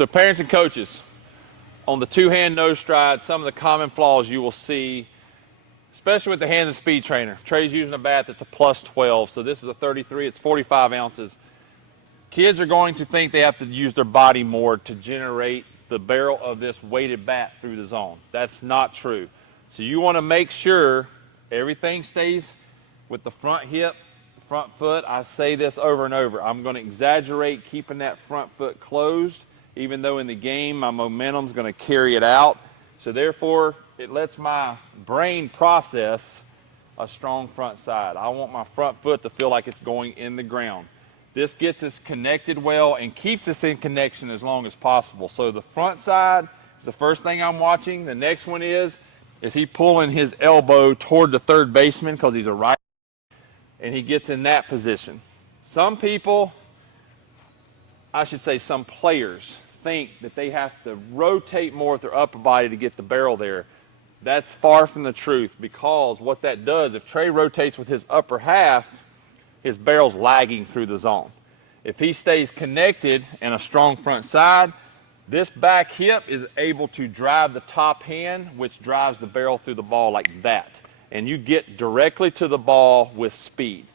So parents and coaches, on the two-hand nose stride, some of the common flaws you will see, especially with the hands and speed trainer. Trey's using a bat that's a plus 12, so this is a 33, it's 45 ounces. Kids are going to think they have to use their body more to generate the barrel of this weighted bat through the zone. That's not true. So you want to make sure everything stays with the front hip, front foot. I say this over and over. I'm going to exaggerate keeping that front foot closed, even though in the game my momentum's going to carry it out. So therefore, it lets my brain process a strong front side. I want my front foot to feel like it's going in the ground. This gets us connected well and keeps us in connection as long as possible. So the front side is the first thing I'm watching. The next one is he pulling his elbow toward the third baseman because he's a right, and he gets in that position. Some people, I should say some players, think that they have to rotate more with their upper body to get the barrel there. That's far from the truth, because what that does, if Trey rotates with his upper half, his barrel's lagging through the zone. If he stays connected and a strong front side, this back hip is able to drive the top hand, which drives the barrel through the ball like that. And you get directly to the ball with speed.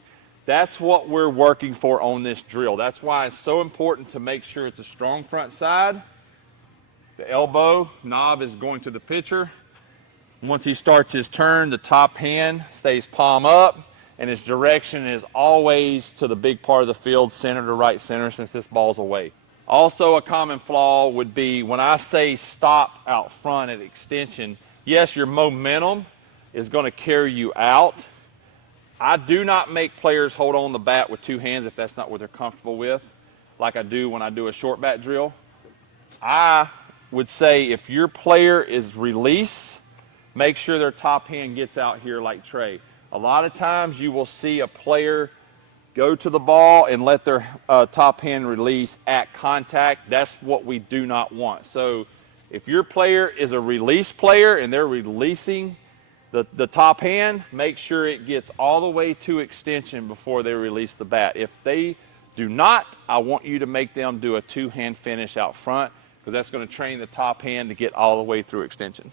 That's what we're working for on this drill. That's why it's so important to make sure it's a strong front side. The elbow knob is going to the pitcher. Once he starts his turn, the top hand stays palm up, and his direction is always to the big part of the field, center to right center, since this ball's away. Also, a common flaw would be when I say stop out front at extension, yes, your momentum is going to carry you out. I do not make players hold on the bat with two hands if that's not what they're comfortable with, like I do when I do a short bat drill. I would say if your player is release, make sure their top hand gets out here like Trey. A lot of times you will see a player go to the ball and let their top hand release at contact. That's what we do not want. So if your player is a release player and they're releasing the top hand, make sure it gets all the way to extension before they release the bat. If they do not, I want you to make them do a two-hand finish out front, because that's going to train the top hand to get all the way through extension.